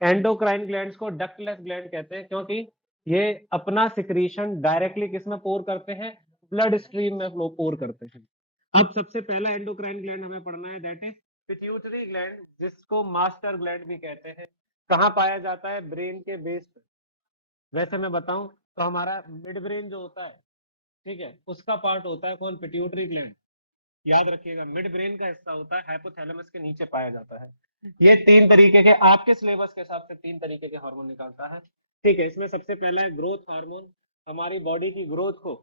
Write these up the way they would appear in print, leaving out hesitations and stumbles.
Endocrine glands को ductless gland कहते हैं क्योंकि ये अपना सिक्रीशन डायरेक्टली किसमें पोर करते हैं, ब्लड स्ट्रीम में फ्लो पोर करते हैं। अब सबसे पहला एंडोक्राइन ग्लैंड हमें पढ़ना है, दैट इज पिट्यूटरी ग्लैंड, जिसको मास्टर ग्लैंड भी कहते हैं। कहाँ पाया जाता है, ब्रेन के बेस पे। वैसे मैं बताऊं तो हमारा मिड ब्रेन जो होता है, ठीक है, उसका पार्ट होता है कौन, पिट्यूटरी ग्लैंड। याद रखिएगा, मिड ब्रेन का हिस्सा होता है हाइपोथैलेमस के नीचे पाया जाता है। ये तीन तरीके के, आपके सिलेबस के हिसाब से तीन तरीके के हार्मोन निकालता है, ठीक है। इसमें सबसे पहला है ग्रोथ हार्मोन, हमारी बॉडी की ग्रोथ को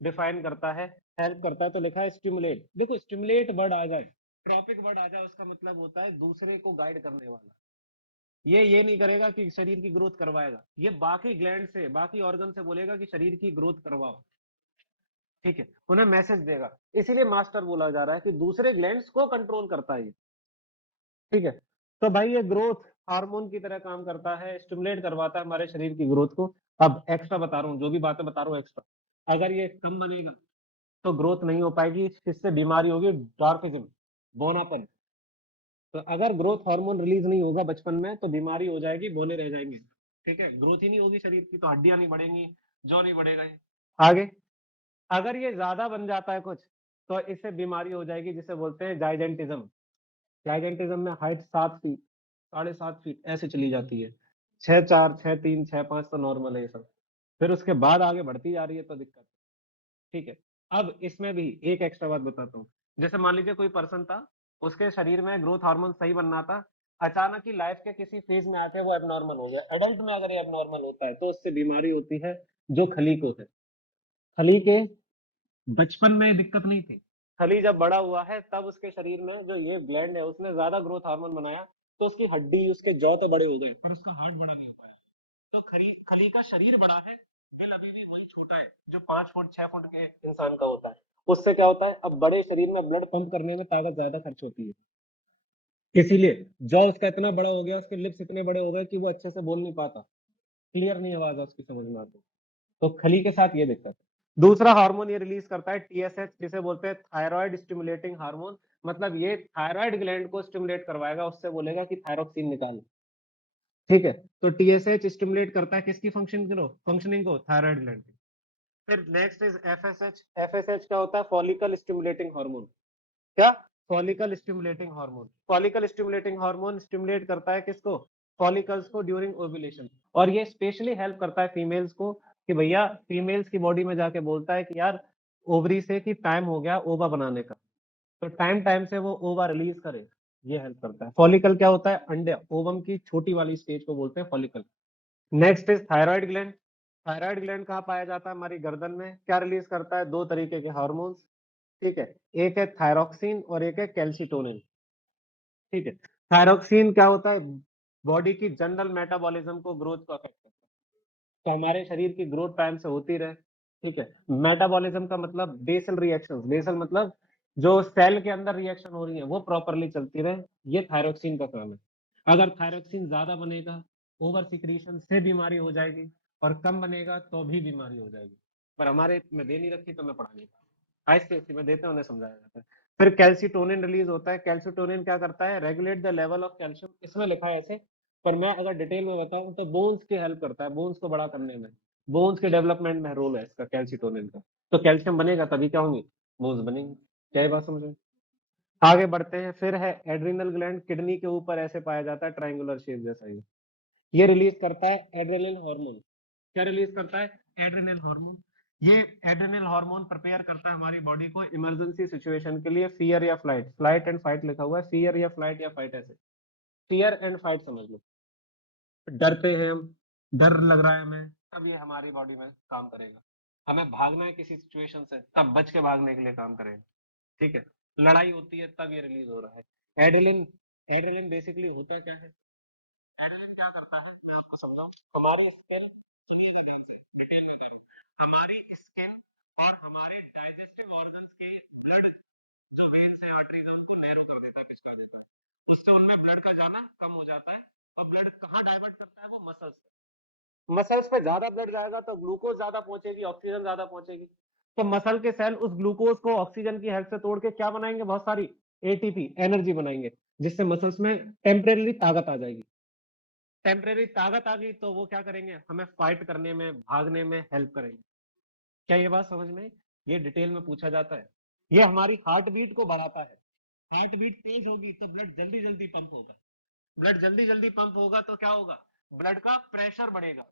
डिफाइन करता है, हेल्प करता है। तो लिखा है स्टिमुलेट। देखो स्टिमुलेट वर्ड आ जाए, ट्रॉपिक वर्ड आ जाए, उसका मतलब होता है दूसरे को गाइड करने वाला। ये नहीं करेगा कि शरीर की ग्रोथ करवाएगा, ये बाकी ग्लैंड से, बाकी ऑर्गन से बोलेगा कि शरीर की ग्रोथ करवाओ, ठीक है, उन्हें मैसेज देगा। इसीलिए मास्टर बोला जा रहा है कि दूसरे ग्लैंड्स को कंट्रोल करता है ये, ठीक है। तो भाई ये ग्रोथ हार्मोन की तरह काम करता है, स्टिमुलेट करवाता है हमारे शरीर की ग्रोथ को। अब एक्स्ट्रा बता रहा हूँ, जो भी बातें बता रहा हूँ एक्स्ट्रा, अगर ये कम बनेगा तो ग्रोथ नहीं हो पाएगी, इससे बीमारी होगी, डार्फिज्म, बौनापन। तो अगर ग्रोथ हार्मोन रिलीज नहीं होगा बचपन में तो बीमारी हो जाएगी, बोने रह जाएंगे, ठीक है, ग्रोथ ही नहीं होगी शरीर की तो हड्डियां नहीं बढ़ेंगी, जो नहीं बढ़ेगा ये। आगे अगर ये ज्यादा बन जाता है कुछ, तो इससे बीमारी हो जाएगी जिसे बोलते हैं जाइजेंटिज्म। जाइजेंटिज्म में हाइट 7 फीट, 7.5 फीट ऐसे चली जाती है, 6'4", 6'3", 6'5" तो नॉर्मल है ये सब। फिर उसके बाद आगे बढ़ती जा रही है तो दिक्कत है, ठीक है। अब इसमें भी एक एक्स्ट्रा बात बताता हूँ, जैसे मान लीजिए कोई पर्सन था, उसके शरीर में ग्रोथ हार्मोन सही बनना था, अचानक ही लाइफ के किसी फेज में आके वो एबनॉर्मल हो गया, एडल्ट में अगर ये एबनॉर्मल होता है तो उससे बीमारी होती है, जो खली को है। खली के बचपन में दिक्कत नहीं थी, खली जब बड़ा हुआ है तब उसके शरीर में जो ये ग्लैंड है उसने ज्यादा ग्रोथ हार्मोन बनाया, तो उसकी हड्डी, उसके जौ तो बड़े हो गए पर उसका हार्ट बड़ा नहीं हो पाया। तो खली खली का शरीर बड़ा है, दिल अभी भी वही छोटा है जो 5 फुट 6 फुट के इंसान का होता है। उससे क्या होता है, अब बड़े शरीर में ब्लड पंप करने में ताकत ज्यादा खर्च होती है, इसीलिए जौ उसका इतना बड़ा हो गया, उसके लिप्स इतने बड़े हो गए कि वो अच्छे से बोल नहीं पाता, क्लियर नहीं आवाज उसकी समझ में आती। तो खली के साथ ये दिक्कत है। दूसरा हार्मोन ये रिलीज करता है टीएसएच, जिसे बोलते हैं थायराइड स्टिमुलेटिंग हार्मोन। मतलब ये थायराइड ग्लैंड को स्टिमुलेट करवाएगा, उससे बोलेगा कि थायरोक्सिन निकाल, ठीक है। तो टीएसएच स्टिमुलेट करता है किसकी फंक्शनिंग को, थायराइड ग्लैंड की। फिर नेक्स्ट इज एफएसएच। एफएसएच क्या होता है, फॉलिकल स्टिमुलेटिंग हार्मोन। क्या, follicle stimulating hormone. Follicle stimulating hormone stimulate करता है किसको, फॉलिकल्स को ड्यूरिंग ओव्यूलेशन। और ये स्पेशली हेल्प करता है फीमेल्स को, कि भैया फीमेल्स की बॉडी में जाके बोलता है कि यार ओवरी से कि टाइम हो गया ओवा बनाने का, तो टाइम टाइम से वो ओवा रिलीज करे, ये हेल्प करता है। फॉलिकल क्या होता है, अंडे, ओवम की छोटी वाली स्टेज को बोलते हैं follicle. Next is thyroid gland. Thyroid gland कहाँ पाया जाता है, हमारी गर्दन में। क्या रिलीज करता है, दो तरीके के हार्मोन्स, ठीक है, एक है थायरोक्सिन और एक है कैल्सिटोनिन, ठीक है। थायरोक्सिन क्या होता है, बॉडी की जनरल मेटाबॉलिज्म को, ग्रोथ को अफेक्ट करता है, तो हमारे शरीर की ग्रोथ टाइम से होती रहे, ठीक है। मेटाबॉलिज्म का मतलब बेसल रिएक्शंस, बेसल मतलब जो सेल के अंदर रिएक्शन हो रही है वो प्रॉपरली चलती रहे, ये थायरोक्सिन का काम है। अगर थायरोक्सिन ज्यादा बनेगा, ओवर सिक्रीशन से बीमारी हो जाएगी, और कम बनेगा तो भी बीमारी हो जाएगी। पर हमारे में दे नहीं रखी तो मैं पढ़ा नहीं पाया, आहिस्ते में देते हैं, उन्हें समझाया जाता है। फिर कैल्सिटोनिन रिलीज होता है। कैल्सिटोनिन क्या करता है, regulate the level of calcium, इसमें लिखा है ऐसे, पर मैं अगर डिटेल में बताऊं तो बोन्स की हेल्प करता है, बोन्स को बड़ा करने में, बोन्स के डेवलपमेंट में रोल है इसका कैल्सिटोनिन का। तो कैल्शियम बनेगा तभी क्या होंगी, बोन्स बनेंगे। क्या ये बात समझ में? आगे बढ़ते हैं। फिर है एड्रिनल ग्लैंड, किडनी के ऊपर ऐसे पाया जाता है, ट्रायंगुलर शेप जैसा ये रिलीज करता है एड्रेनल हार्मोन। क्या रिलीज करता है, एड्रेनल हार्मोन। ये एड्रेनल हार्मोन प्रिपेयर करता है हमारी बॉडी को इमरजेंसी सिचुएशन के लिए, फियर या फ्लाइट, फ्लाइट एंड फाइट लिखा हुआ है, फियर या फ्लाइट या फाइट ऐसे, फियर एंड फाइट समझ लो। डरते हैं हम, डर लग रहा है हमें, तब ये हमारी बॉडी में काम करेगा। हमें भागना है किसी सिचुएशन से, तब बच के भागने के लिए काम करेगा, ठीक है। लड़ाई होती है तब ये रिलीज हो रहा है एड्रेलिन। एड्रेलिन बेसिकली होता क्या है, एड्रेलिन क्या करता है मैं आपको समझाऊं। हमारी स्किन, चलिए डिटेल में करूं, हमारी स्किन और हमारे डाइजेस्टिव ऑर्गन्स के ब्लड, जो वेन्स है, आर्टरीज है, उसको नैरो कर देता है, पिचका देता है, उससे उनमें ब्लड का जाना कम हो जाता है। और ब्लड कहाँ डाइवर्ट करता है, वो मसल्स पे। मसल्स पे ज्यादा ब्लड जाएगा तो ग्लूकोज ज्यादा पहुंचेगी, ऑक्सीजन ज्यादा पहुंचेगी। तो मसल के सेल उस ग्लूकोज को ऑक्सीजन की हेल्प से तोड़ के क्या बनाएंगे, बहुत सारी एटीपी एनर्जी बनाएंगे, जिससे मसल्स में टेम्परेरी ताकत आ जाएगी। टेम्परेरी ताकत आ गई तो वो क्या करेंगे, हमें फाइट करने में, भागने में हेल्प करेंगे। क्या ये बात समझ में आई? ये डिटेल में पूछा जाता है। ये हमारी हार्ट बीट को बढ़ाता है। हार्ट बीट तेज होगी तो ब्लड जल्दी जल्दी पंप होगा। ब्लड जल्दी जल्दी पंप होगा तो क्या होगा, ब्लड का प्रेशर बढ़ेगा।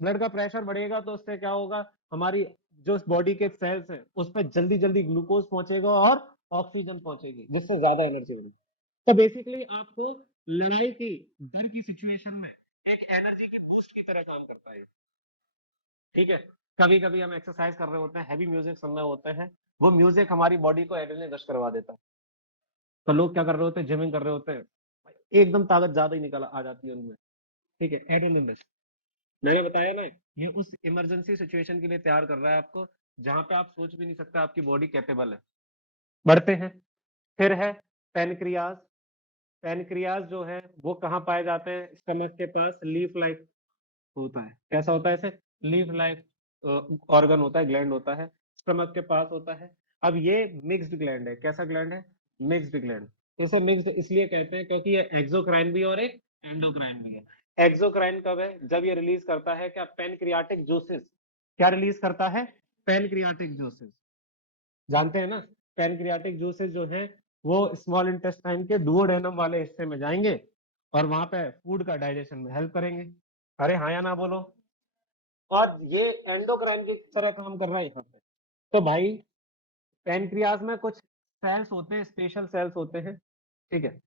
ब्लड का प्रेशर बढ़ेगा तो उससे क्या होगा, हमारी जो बॉडी के सेल्स हैं उस पर जल्दी जल्दी ग्लूकोज पहुंचेगा और ऑक्सीजन पहुंचेगी, जिससे ज्यादा एनर्जी मिलेगी। तो बेसिकली आपको लड़ाई की, डर की सिचुएशन में एक एनर्जी की बूस्ट की तरह काम करता है। ठीक है, कभी कभी हम एक्सरसाइज कर रहे होते हैं, हैवी म्यूजिक सुन रहे होते हैं, वो म्यूजिक हमारी बॉडी को एड्रेनलिन रश करवा देता है। तो लोग क्या कर रहे होते हैं, जिमिंग कर रहे होते हैं, एकदम ताकत ज्यादा ही निकल आ जाती है उनमें। ठीक है, एड्रेनलिन रश, मैंने बताया ना, ये उस इमरजेंसी सिचुएशन के लिए तैयार कर रहा है आपको, जहां पे आप सोच भी नहीं सकते आपकी बॉडी कैपेबल है। बढ़ते हैं, फिर है पेनक्रियाज। पेनक्रियाज जो है वो कहाँ पाए जाते हैं, स्टमक के पास लीफ लाइक होता है। कैसा होता है, ऐसे लीफ लाइक ऑर्गन होता है, ग्लैंड होता है, स्टमक के पास होता है। अब ये मिक्स्ड ग्लैंड है। कैसा ग्लैंड है, मिक्स्ड ग्लैंड। इसे मिक्स्ड इसलिए कहते हैं क्योंकि ये एक्सोक्राइन भी और एक एंडोक्राइन भी है। एक्सोक्राइन कब है, जब ये रिलीज करता है क्या, पेनक्रियाटिक जूसेस। क्या रिलीज करता है, पेनक्रियाटिक जूसेस। जानते हैं ना, पेनक्रियाटिक जूसेस जो है वो स्मॉल इंटेस्टाइन के डुओडेनम वाले हिस्से में जाएंगे और वहां पे फूड का डाइजेशन में हेल्प करेंगे। अरे हाँ या ना बोलो। और ये एंडोक्राइन की तरह काम कर रहा है यहाँ पे। तो भाई पेनक्रियाज में कुछ सेल्स होते हैं, स्पेशल सेल्स होते हैं। ठीक है,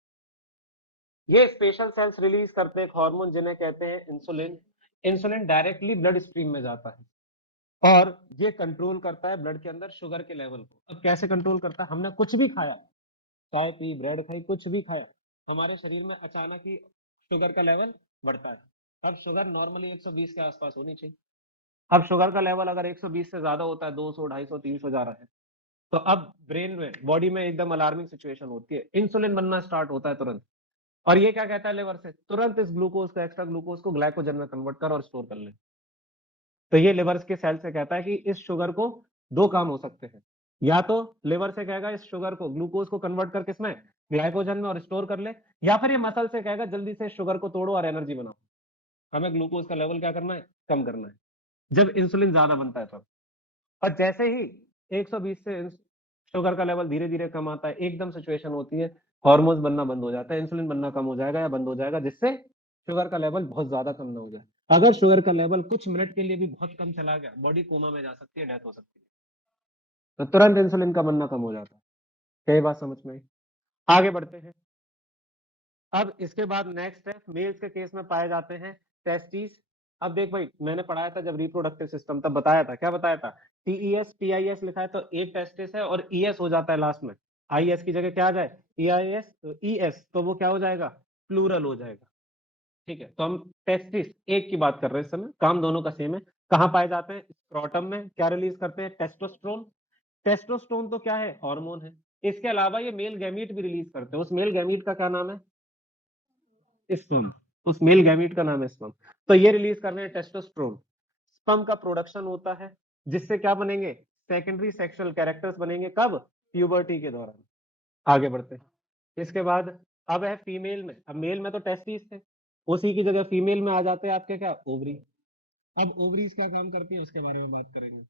ये स्पेशल सेल्स रिलीज करते हैं एक हार्मोन जिन्हें कहते हैं insulin. Insulin directly blood stream में जाता है और ये कंट्रोल करता है ब्लड के अंदर शुगर के लेवल को। अब कैसे कंट्रोल करता है, हमने कुछ भी खाया, चाय पी, ब्रेड खाई, कुछ भी खाया, हमारे शरीर में अचानक ही शुगर का लेवल बढ़ता है। अब शुगर नॉर्मली 120 के आसपास होनी चाहिए। अब शुगर का लेवल अगर 120 से ज्यादा होता है, 200, 250, 300 जा रहा है, तो अब ब्रेन में, बॉडी में एकदम अलार्मिंग सिचुएशन होती है, इंसुलिन बनना स्टार्ट होता है तुरंत। और ये क्या कहता है लिवर से, तुरंत इस ग्लूकोज को, एक्स्ट्रा ग्लूकोज को ग्लाइकोजन में कन्वर्ट कर और स्टोर कर ले। तो ये लिवर के सेल से कहता है कि इस शुगर को, दो काम हो सकते हैं, या तो लिवर से कहेगा इस शुगर को, ग्लूकोज को कन्वर्ट कर किसमें, ग्लाइकोजन में और स्टोर कर ले, या फिर ये मसल से कहेगा जल्दी से शुगर को तोड़ो और एनर्जी बनाओ। हमें ग्लूकोज का लेवल क्या करना है, कम करना है, जब इंसुलिन ज्यादा बनता है तब। और जैसे ही 120 से शुगर का लेवल धीरे धीरे कम आता है, एकदम सिचुएशन होती है, हार्मोन्स बनना बंद हो जाता है, इंसुलिन बनना कम हो जाएगा या बंद हो जाएगा, जिससे शुगर का लेवल बहुत ज्यादा कम ना हो जाए। अगर शुगर का लेवल कुछ मिनट के लिए भी बहुत कम चला गया, बॉडी कोमा में जा सकती है, डेथ हो सकती है। तो तुरंत इंसुलिन का बनना कम हो जाता है। क्या ये बात समझ में आई? आगे बढ़ते हैं। अब इसके बाद नेक्स्ट है, मेल्स के केस में पाए जाते हैं टेस्टिस। अब देख भाई, मैंने पढ़ाया था जब रिप्रोडक्टिव सिस्टम, तब बताया था, क्या बताया था, टीईएस टीआईएस लिखा है तो एक टेस्टिस है और ईएस हो जाता है लास्ट में। आईएस की जगह क्या आ जाए, ईआईएस, ईएस, तो वो क्या हो जाएगा, प्लूरल हो जाएगा। ठीक है, तो हम टेस्टिस एक की बात कर रहे हैं इस समय, काम दोनों का सेम है। कहाँ पाए जाते हैं, स्क्रोटम में। क्या रिलीज करते हैं, टेस्टोस्टेरोन। टेस्टोस्टेरोन तो क्या है, हार्मोन है। इसके अलावा ये मेल गैमीट भी रिलीज करते हैं। उस मेल गैमीट का क्या नाम है, स्पर्म। उस मेल गैमीट का नाम है स्पर्म। तो ये रिलीज कर रहे हैं टेस्टोस्टेरोन। स्पर्म का प्रोडक्शन होता है, जिससे क्या बनेंगे, सेकेंडरी सेक्सुअल कैरेक्टर्स बनेंगे, कब, प्यूबर्टी के दौरान। आगे बढ़ते हैं। इसके बाद अब है फीमेल में। अब मेल में तो टेस्टिस थे, उसी की जगह फीमेल में आ जाते हैं आपके क्या, ओवरी। अब ओवरीज क्या काम करती है उसके बारे में बात करेंगे।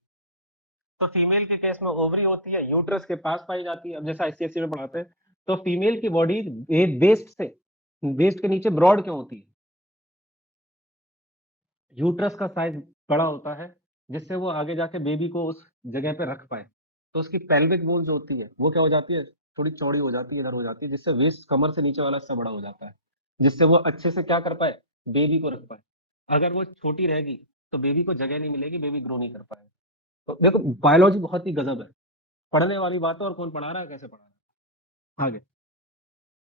तो फीमेल के केस में ओवरी होती है, यूट्रस के पास पाई जाती है। अब जैसा आईसीएससी में पढ़ाते हैं, तो फीमेल की बॉडी वेस्ट से, वेस्ट के नीचे ब्रॉड क्यों होती है, यूट्रस का साइज बड़ा होता है, जिससे वो आगे जाके बेबी को उस जगह पे रख पाए। तो उसकी पेल्विक बोन जो होती है वो क्या हो जाती है, थोड़ी चौड़ी हो जाती है, इधर हो जाती है, जिससे वेस्ट कमर से नीचे वाला हिस्सा बड़ा हो जाता है, जिससे वो अच्छे से क्या कर पाए, बेबी को रख पाए। अगर वो छोटी रहेगी तो बेबी को जगह नहीं मिलेगी, बेबी ग्रो नहीं कर पाएगा। तो देखो बायोलॉजी बहुत ही गजब है, पढ़ने वाली बात है, और कौन पढ़ा रहा है, कैसे पढ़ा रहा है। आगे,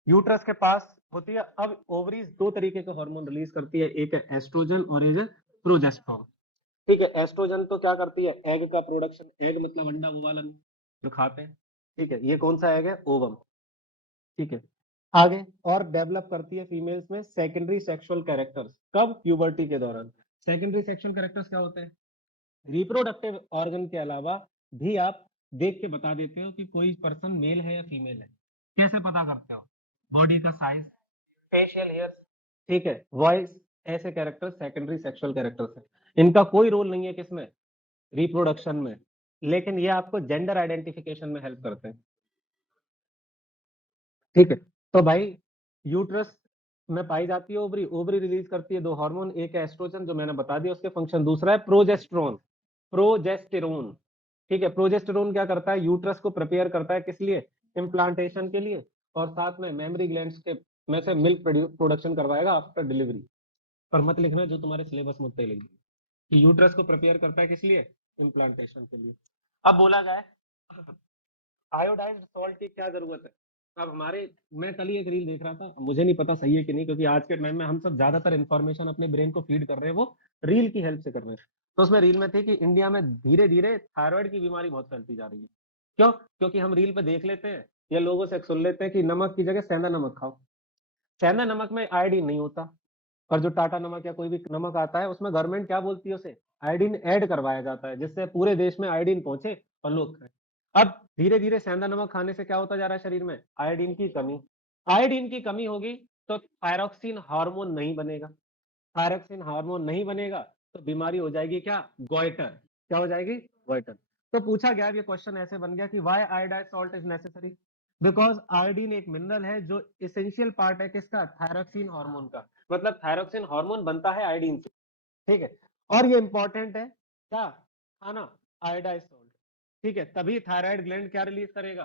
यूट्रस के पास होती है। अब ओवरीज दो तरीके के हार्मोन रिलीज करती है, एक है एस्ट्रोजन और एक है प्रोजेस्टेरोन। ठीक है, एस्ट्रोजन तो क्या करती है, एग का प्रोडक्शन, एग मतलब अंडा, वो वाला जो खाते हैं। ठीक है, ये कौन सा एग है, ओवम। ठीक है, आगे और डेवलप करती है फीमेल्स में सेकेंडरी सेक्सुअल कैरेक्टर्स, कब, प्यूबर्टी के दौरान। सेकेंडरी सेक्सुअल कैरेक्टर्स क्या होते हैं, रिप्रोडक्टिव ऑर्गन के अलावा भी आप देख के बता देते हो कि कोई पर्सन मेल है या फीमेल है। कैसे पता करते हो, बॉडी का साइज, फेशियल हेयर्स, ठीक है, वॉइस, ऐसे कैरेक्टर सेकेंडरी सेक्सुअल कैरेक्टर्स हैं, इनका कोई रोल नहीं है किसमें, रिप्रोडक्शन में, लेकिन ये आपको जेंडर आइडेंटिफिकेशन में हेल्प करते हैं। ठीक है, तो भाई यूट्रस में पाई जाती है ओवरी, ओवरी रिलीज करती है दो हार्मोन, एक है एस्ट्रोजन जो मैंने बता दिया उसके फंक्शन, दूसरा है प्रोजेस्टेरोन, प्रोजेस्टेरोन। ठीक है, प्रोजेस्टेरोन क्या करता है, यूट्रस को प्रिपेयर करता है किस लिए, इम्प्लांटेशन के लिए, और साथ में मेमरी ग्लैंड्स के में से मिल्क प्रोडक्शन करवाएगा आफ्टर डिलीवरी। पर मत लिखना जो तुम्हारे सिलेबस में लिख दिया कि यूट्रस को प्रिपेयर करता है किस लिए, इम्प्लांटेशन के लिए। अब बोला जाए आयोडाइज्ड सॉल्ट की क्या जरूरत है। अब हमारे, मैं कल ही एक रील देख रहा था, मुझे नहीं पता सही है कि नहीं, क्योंकि आज के टाइम में हम सब ज्यादातर इन्फॉर्मेशन अपने ब्रेन को फीड कर रहे हैं वो रील की हेल्प से कर रहे हैं। तो उसमें रील में थे कि इंडिया में धीरे धीरे थायराइड की बीमारी बहुत फैलती जा रही है। क्यों, क्योंकि हम रील पे देख लेते हैं या लोगों से सुन लेते हैं कि नमक की जगह सेंधा नमक खाओ। सेंधा नमक में आयोडीन नहीं होता, और जो टाटा नमक या कोई भी नमक आता है उसमें गवर्नमेंट क्या बोलती है, उसे आयोडीन ऐड करवाया जाता है जिससे पूरे देश में आयोडीन पहुंचे और लोग खाएं। अब धीरे धीरे सेंधा नमक खाने से क्या होता जा रहा है शरीर में, आयोडीन की कमी। आयोडीन की कमी होगी तो थायरॉक्सिन हार्मोन नहीं बनेगा, थायरॉक्सिन हार्मोन नहीं बनेगा तो बीमारी हो जाएगी क्या, गोइटर। क्या हो जाएगी, गोइटर। तो पूछा गया, ये क्वेश्चन ऐसे बन गया कि why iodised salt is necessary, because iodine एक मिनरल है जो इसेंशियल पार्ट है किसका, थायरॉक्सिन हार्मोन का। मतलब थायरॉक्सिन हार्मोन बनता है आयोडीन से। ठीक है, और ये इंपॉर्टेंट है क्या, खाना आयोडाइज सॉल्ट। ठीक है, तभी थायराइड ग्लैंड क्या रिलीज करेगा,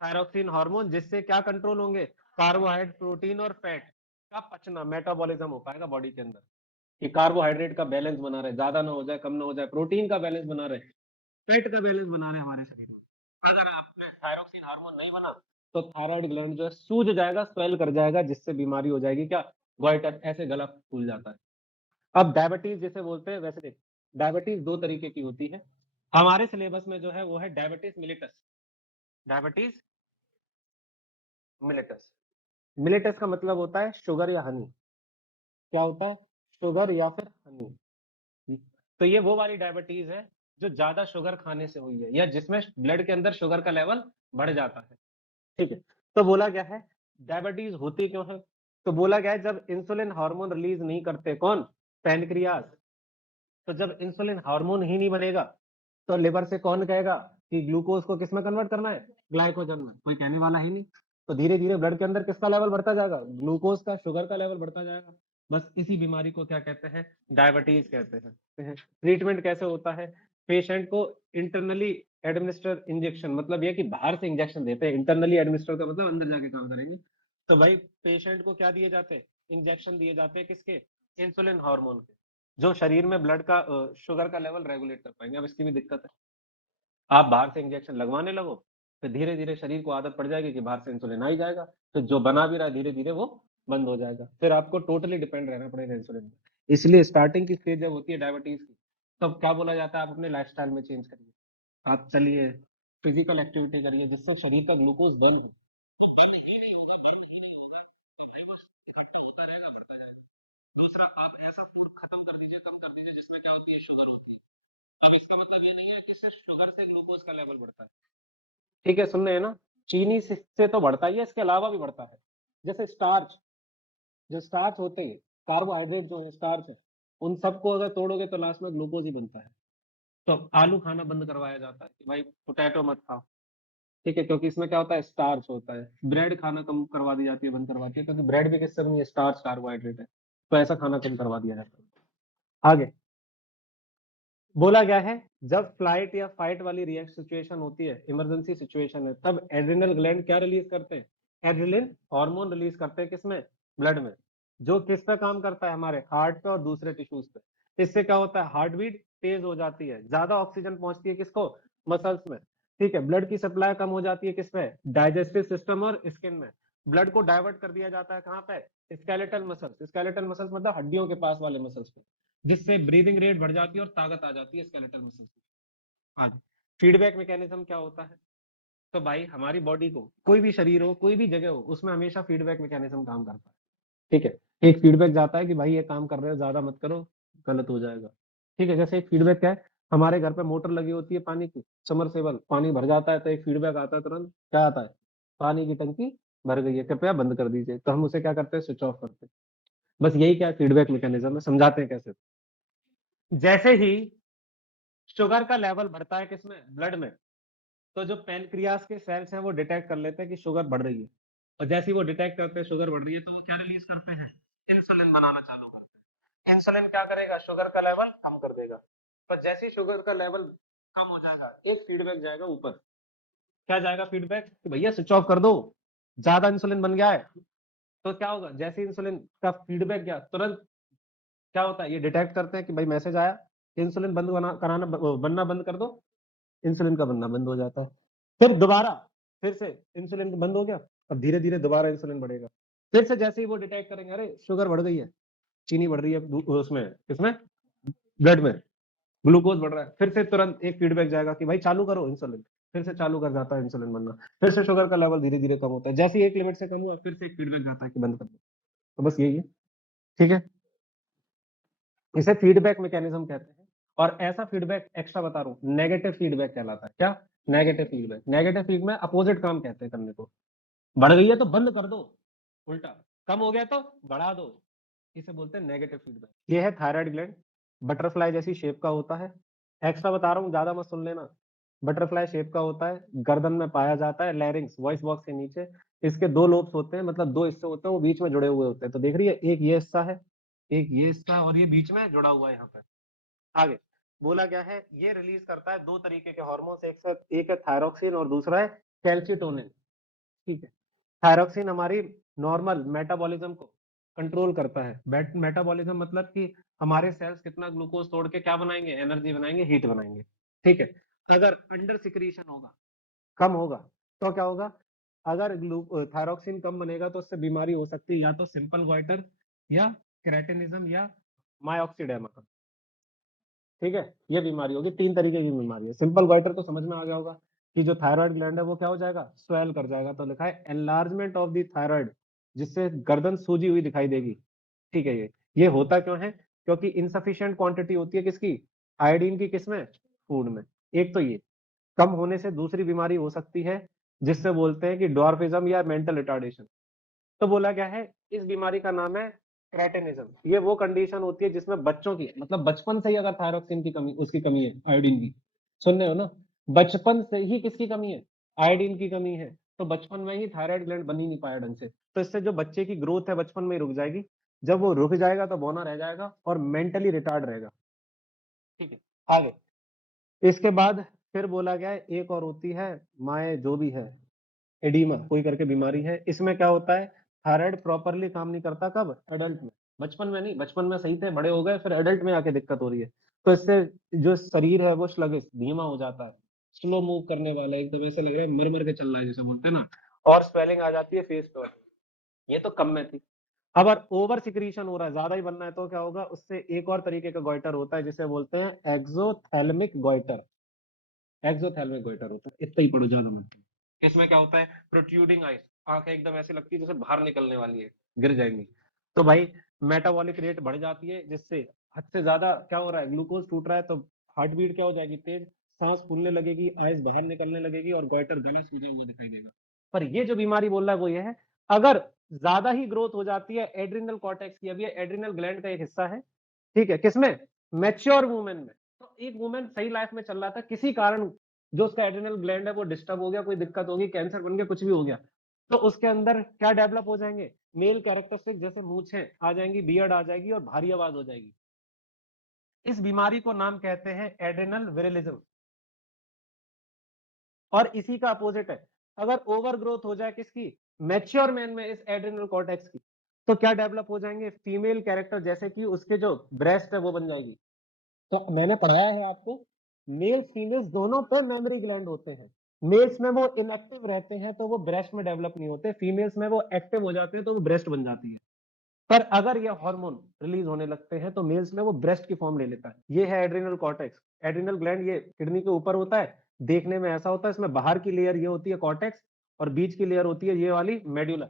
थायरॉक्सिन हार्मोन, जिससे क्या कंट्रोल होंगे, कार्बोहाइड्रेट प्रोटीन और फैट का पचना, मेटाबॉलिज्म हो पाएगा बॉडी के अंदर, कि कार्बोहाइड्रेट का बैलेंस बना रहे, ज्यादा ना हो जाए कम ना हो जाए, प्रोटीन का बैलेंस बना रहे, फैट का बैलेंस बना रहे हमारे शरीर में। अगर आपने थायरॉक्सिन हार्मोन नहीं बना तो थायराइड ग्लैंड जो है सूज जाएगा, स्वेल कर जाएगा, जिससे बीमारी हो जाएगी क्या, गोइटर, ऐसे गला फूल जाता है। अब डायबिटीज जिसे बोलते हैं, वैसे देख, डायबिटीज दो तरीके की होती है, हमारे सिलेबस में जो है वो है डायबिटीज मिलिटस, डायबिटीज मिलिटस। मिलिटस का मतलब होता है शुगर या हनी। क्या होता है, शुगर या फिर हनी। तो ये वो वाली डायबिटीज है जो ज्यादा शुगर खाने से हुई है, या जिसमें ब्लड के अंदर शुगर का लेवल बढ़ जाता है। ठीक है, तो बोला गया है डायबिटीज होती क्यों है, तो बोला गया है जब इंसुलिन हार्मोन रिलीज नहीं करते कौन, पैनक्रियाज। तो जब इंसुलिन हार्मोन ही नहीं बनेगा तो लिवर से कौन कहेगा कि ग्लूकोज को किस में कन्वर्ट करना है, ग्लाइकोजन में, कोई कहने वाला ही नहीं। तो धीरे धीरे ब्लड के अंदर किसका लेवल बढ़ता जाएगा, ग्लूकोज का, शुगर का लेवल बढ़ता जाएगा। बस इसी बीमारी को क्या कहते हैं, डायबिटीज कहते हैं। ट्रीटमेंट कैसे होता है, पेशेंट को इंटरनली एडमिनिस्टर इंजेक्शन, मतलब ये कि बाहर से इंजेक्शन देते हैं, इंटरनली एडमिनिस्टर का मतलब अंदर जाके काम करेंगे। तो भाई पेशेंट को क्या दिए जाते हैं, इंजेक्शन दिए जाते हैं किसके, इंसुलिन हार्मोन के, जो शरीर में ब्लड का शुगर का लेवल रेगुलेट कर पाएंगे। अब इसकी भी दिक्कत है, आप बाहर से इंजेक्शन लगवाने लगो, फिर धीरे धीरे शरीर को आदत पड़ जाएगी कि बाहर से इंसुलिन आ ही जाएगा, तो जो बना भी रहा है धीरे धीरे वो बंद हो जाएगा, फिर आपको टोटली डिपेंड रहना पड़ेगा इंसुलिन पर। इसलिए स्टार्टिंग की स्टेज जब होती है डायबिटीज की, तब क्या बोला जाता है, आप अपने लाइफस्टाइल में चेंज करिए, आप चलिए, फिजिकल एक्टिविटी करिए, जिससे शरीर का ग्लूकोज बर्न हो। तो बर्न ही नहीं होगा, बर्न ही नहीं होगा तो भाई वो इकट्ठा होता रहेगा, बढ़ता जाएगा। दूसरा, आप ऐसा फूड खत्म कर दीजिए, कम कर दीजिए जिसमें क्या होती है, शुगर होती है। अब इसका मतलब ये नहीं है कि सिर्फ शुगर से ग्लूकोज का लेवल बढ़ता है। ठीक है, सुन रहे हैं ना, चीनी से तो बढ़ता ही है, इसके अलावा भी बढ़ता है। जैसे स्टार्च, जो स्टार्च होते हैं, कार्बोहाइड्रेट जो है, स्टार्च है, उन सबको अगर तोड़ोगे तो लास्ट में ग्लूकोज ही बनता है। तो आलू खाना बंद करवाया जाता है कि भाई पोटैटो मत खाओ। ठीक है, क्योंकि इसमें क्या होता है, स्टार्च होता है। ब्रेड खाना कम करवा दी जाती है, बंद करवाती है, क्योंकि ब्रेड भी किससे बनी है, स्टार्च कार्बोहाइड्रेट है। तो ऐसा खाना कम करवा दिया जाता है। आगे बोला गया है जब फ्लाइट या फाइट वाली रिएक्ट सिचुएशन होती है, इमरजेंसी सिचुएशन है, तब एड्रिनल ग्लैंड क्या रिलीज करते हैं, एड्रिलिन हार्मोन रिलीज करते हैं किसमें, ब्लड में, जो किस पे काम करता है, हमारे हार्ट पे और दूसरे टिश्यूज पे। इससे क्या होता है, हार्ट बीट तेज हो जाती है, ज्यादा ऑक्सीजन पहुंचती है किसको, मसल्स में। ठीक है, ब्लड की सप्लाई कम हो जाती है किसमें, डाइजेस्टिव सिस्टम और स्किन में। ब्लड को डाइवर्ट कर दिया जाता है कहाँ पे, स्केलेटल मसल्स, स्केलेटल मसल्स मतलब हड्डियों के पास वाले मसल्स पे, जिससे ब्रीदिंग रेट बढ़ जाती है और ताकत आ जाती है स्केलेटल मसल्स में। हाँ, फीडबैक मैकेनिज्म क्या होता है, तो भाई हमारी बॉडी को, कोई भी शरीर हो, कोई भी जगह हो, उसमें हमेशा फीडबैक मैकेनिज्म काम करता है। ठीक है, एक फीडबैक जाता है कि भाई ये काम कर रहे हो, ज्यादा मत करो, गलत हो जाएगा। ठीक है, जैसे एक फीडबैक क्या है, हमारे घर पे मोटर लगी होती है पानी की, समरसेबल, पानी भर जाता है तो एक फीडबैक आता है तुरंत, क्या आता है, पानी की टंकी भर गई है, कृपया बंद कर दीजिए। तो हम उसे क्या करते हैं, स्विच ऑफ करते हैं। बस यही क्या फीडबैक मैकेनिज्म है, समझाते हैं कैसे। जैसे ही शुगर का लेवल बढ़ता है किसमें, ब्लड में, तो जो पैनक्रियास के सेल्स हैं वो डिटेक्ट कर लेते हैं कि शुगर बढ़ रही है, और जैसे ही वो डिटेक्ट करते हैं शुगर बढ़ रही है तो वो क्या रिलीज करते हैं, इंसुलिन बनाना चालू करते हैं। इंसुलिन क्या करेगा, शुगर का लेवल कम कर देगा। पर जैसे ही शुगर का लेवल कम हो जाएगा, एक फीडबैक जाएगा ऊपर। क्या जाएगा फीडबैक, कि भैया स्विच ऑफ कर दो, ज्यादा इंसुलिन बन गया है। तो क्या होगा, जैसे इंसुलिन का फीडबैक गया, तुरंत क्या होता है, ये डिटेक्ट करते हैं कि भाई मैसेज आया, इंसुलिन बंद कराना, बनना बंद कर दो, इंसुलिन का बनना बंद हो जाता है। फिर दोबारा, फिर से इंसुलिन बंद हो गया, अब धीरे धीरे दोबारा इंसुलिन बढ़ेगा। फिर से जैसे ही वो डिटेक्ट करेंगे, अरे शुगर बढ़ गई है, चीनी बढ़ रही है उसमें, किसमें, ब्लड में, ग्लूकोज बढ़ रहा है, फिर से तुरंत एक फीडबैक जाएगा कि भाई चालू करो इंसुलिन, फिर से चालू कर जाता है इंसुलिन बनना, फिर से शुगर का लेवल धीरे धीरे कम होता है, जैसे ही एक लिमिट से कम हुआ फिर से एक फीडबैक जाता है कि बंद कर दो। तो बस यही है, ठीक है, इसे फीडबैक मैकेनिज्म कहते हैं। और ऐसा फीडबैक एक्स्ट्रा बता रहा हूँ, नेगेटिव फीडबैक कहलाता है। क्या, negative feedback, negative feedback opposite काम कहते हैं करने को। बढ़ गई है तो बंद कर दो, उल्टा, कम हो गया तो बढ़ा दो, इसे बोलते हैं नेगेटिव फीडबैक। ये है थायराइड ग्लैंड, बटरफ्लाई जैसी शेप का होता है। एक्स्ट्रा बता रहा हूँ, ज्यादा मत सुन लेना। बटरफ्लाई शेप का होता है, गर्दन में पाया जाता है, लैरिंग्स वॉइस बॉक्स के नीचे। इसके दो लोब्स होते हैं, मतलब दो हिस्से होते हैं, वो बीच में जुड़े हुए होते हैं। तो देख रही है, एक ये हिस्सा है, एक ये हिस्सा है, और ये बीच में जुड़ा हुआ है यहाँ पे। आगे बोला गया है, ये रिलीज करता है दो तरीके के हार्मोन्स, एक है थायरोक्सिन और दूसरा है कैल्सिटोनिन। ठीक है, थायरोक्सिन हमारी नॉर्मल मेटाबॉलिज्म को कंट्रोल करता है। मेटाबॉलिज्म मतलब कि हमारे सेल्स कितना ग्लूकोज तोड़ के क्या बनाएंगे, एनर्जी बनाएंगे, हीट बनाएंगे। ठीक है, अगर अंडर सिक्रीशन होगा, कम होगा, तो क्या होगा, अगर थायरोक्सिन कम बनेगा तो उससे बीमारी हो सकती है, या तो सिंपल गॉइटर, या क्रेटिनिज्म, या मायोक्सिडेमा। ठीक है, ये बीमारी होगी, तीन तरीके की बीमारी है। सिंपल गॉइटर तो समझ में आ गया होगा कि जो थायराइड ग्लैंड है वो क्या हो जाएगा, स्वेल कर जाएगा। तो लिखा है एनलार्जमेंट ऑफ द थायराइड, जिससे गर्दन सूजी हुई दिखाई देगी। ठीक है, ये होता क्यों है, क्योंकि इनसफिशिएंट क्वांटिटी होती है किसकी, आयोडीन की, किसमें, फूड में। एक तो ये कम होने से दूसरी बीमारी हो सकती है, जिससे बोलते हैं कि डॉर्फिज्म या मेंटल रिटार्डेशन। तो बोला गया है इस बीमारी का नाम है क्रेटिनिज्म। ये वो कंडीशन होती है जिसमें बच्चों की, मतलब बचपन से ही अगर थायरोक्सिन की कमी, उसकी कमी है, आयोडीन की, सुन रहे हो ना, बचपन से ही किसकी कमी है, आयोडीन की कमी है, तो बचपन में ही थायराइड ग्लैंड बन ही नहीं पाया ढंग से, तो इससे जो बच्चे की ग्रोथ है बचपन में ही रुक जाएगी। जब वो रुक जाएगा तो बौना रह जाएगा और मेंटली रिटार्ड रहेगा। ठीक है, आगे इसके बाद फिर बोला गया है एक और होती है, माए जो भी है, एडीमा कोई करके बीमारी है। इसमें क्या होता है, थायराइड प्रॉपरली काम नहीं करता, कब, एडल्ट में। बचपन में नहीं, बचपन में सही थे, बड़े हो गए, फिर एडल्ट में आके दिक्कत हो रही है। तो इससे जो शरीर है वो स्लगिश, धीमा हो जाता है, स्लो मूव करने वाला, एकदम ऐसे लग रहा है मर मर के चल रहा है जैसे बोलते हैं ना, और स्वेलिंग आ जाती है फेस पे। ये तो कम में थी। अब अगर ओवर सिक्रीशन हो रहा है, ज्यादा ही बनना है, तो क्या होगा, उससे एक और तरीके का गोइटर होता है जिसे बोलते हैं एक्सोथैल्मिक गोइटर। एक्सोथैल्मिक गोइटर होता है, इतना ही पढ़ो, ज्यादा मत। इसमें क्या होता है, प्रोट्रूडिंग आइज, आंखें एकदम ऐसी लगती है जैसे बाहर निकलने वाली है, गिर जाएंगी। तो भाई मेटाबॉलिक रेट बढ़ जाती है, जिससे हद से ज्यादा क्या हो रहा है, ग्लूकोज टूट रहा है, तो हार्ट बीट क्या हो जाएगी, तेज, सांस फूलने लगेगी, आइज बाहर निकलने लगेगी, और गोइटर गला सूजा हुआ दिखाई देगा। पर ये जो बीमारी बोल रहा है वो ये है, अगर ज्यादा ही ग्रोथ हो जाती है एड्रिनल कॉर्टेक्स की, अभी एड्रिनल ग्लैंड का एक हिस्सा है, ठीक है, किसमें, मैच्योर वुमेन में। तो एक वुमेन सही लाइफ में चल रहा था, किसी कारण जो उसका एड्रिनल ग्लैंड है वो डिस्टर्ब हो गया, कोई दिक्कत होगी, कैंसर बन गया, कुछ भी हो गया, तो उसके अंदर क्या डेवलप हो जाएंगे, मेल कैरेक्टरिस्टिक, जैसे मूछें आ जाएंगी, बियर्ड आ जाएगी, और भारी आवाज हो जाएगी। इस बीमारी को नाम कहते हैं एड्रिनल विरिलिज्म। और इसी का अपोजिट है, अगर ओवर ग्रोथ हो जाए किसकी, मैच्योर मैन में, इस एड्रिनल कॉर्टेक्स की, तो क्या डेवलप हो जाएंगे, फीमेल कैरेक्टर, जैसे कि उसके जो ब्रेस्ट है वो बन जाएगी। तो मैंने पढ़ाया है आपको, मेल्स फीमेल्स दोनों पे मेमोरी ग्लैंड होते हैं। मेल्स में वो इनएक्टिव रहते हैं तो वो ब्रेस्ट में डेवलप नहीं होते, फीमेल्स में वो एक्टिव हो जाते हैं तो वो ब्रेस्ट बन जाती है। पर अगर ये हार्मोन रिलीज होने लगते हैं तो मेल्स में वो ब्रेस्ट की फॉर्म ले लेता है। ये है एड्रिनल कॉर्टेक्स। एड्रिनल ग्लैंड ये किडनी के ऊपर होता है, देखने में ऐसा होता है, इसमें बाहर की लेयर ये होती है कॉर्टेक्स, और बीच की लेयर होती है ये वाली मेडुला।